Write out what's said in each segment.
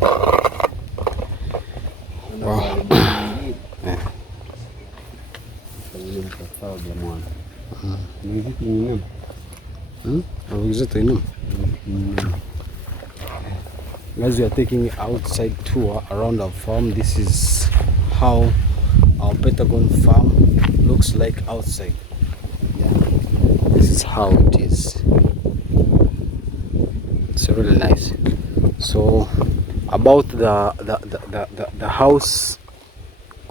Wow. As we are taking outside tour around our farm, this is how our Pentagon farm looks like outside. Yeah, this is how it is. It's really nice. So about the house,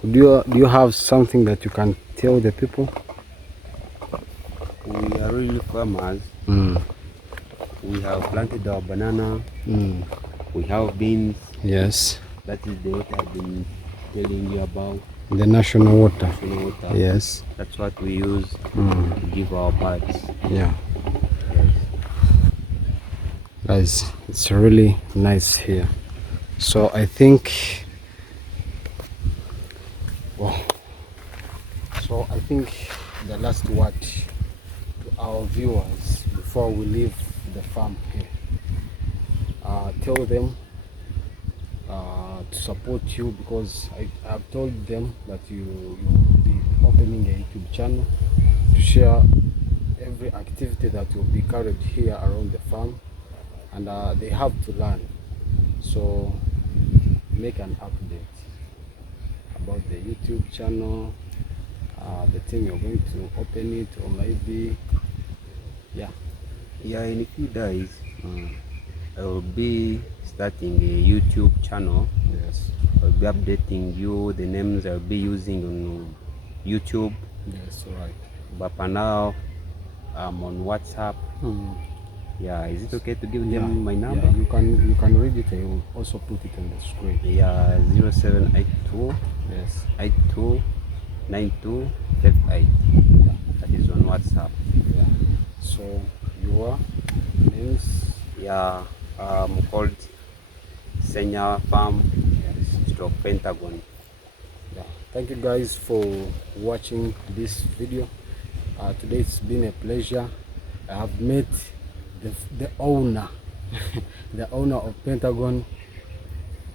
do you have something that you can tell the people? We are really farmers. We have planted our banana. We have beans. Yes. That is the what I've been telling you about. The national water. National water. Yes. That's what we use to give our birds. Yeah. Yes. Guys, it's really nice here. So I think, well, so I think the last word to our viewers before we leave the farm here. Tell them to support you, because I've told them that you will be opening a YouTube channel to share every activity that will be carried here around the farm, and they have to learn. So make an update about the YouTube channel, the thing you're going to open it, or maybe in a few days I will be starting a YouTube channel. yes, I'll be updating you the names I'll be using on YouTube. yes, right. But for now I'm on WhatsApp. Yeah, is it okay to give them my number? Yeah, you can read it. I will also put it on the screen. Yeah, 0782 Yes. 82 9258. Yeah. That is on WhatsApp. Yeah. So your names? Yeah, called Senya Farm Yes. Stroke Pentagon. Yeah. Thank you guys for watching this video. Today it's been a pleasure. I have met the owner, the owner of Pentagon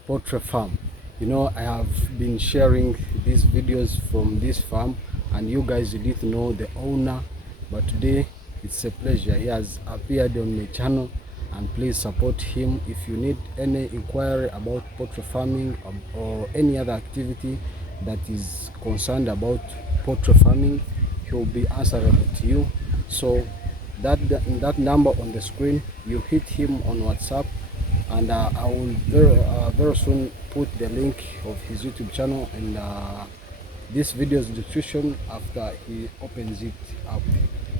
Poultry Farm. You know, I have been sharing these videos from this farm, and you guys didn't know the owner, but today it's a pleasure. He has appeared on my channel, and please support him. If you need any inquiry about poultry farming or any other activity that is concerned about poultry farming, he will be answerable to you. So that number on the screen, you hit him on WhatsApp, and I will very soon put the link of his YouTube channel in this video's description after he opens it up.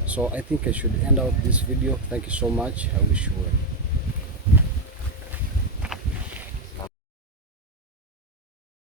So I think I should end out this video. Thank you so much. I wish you well.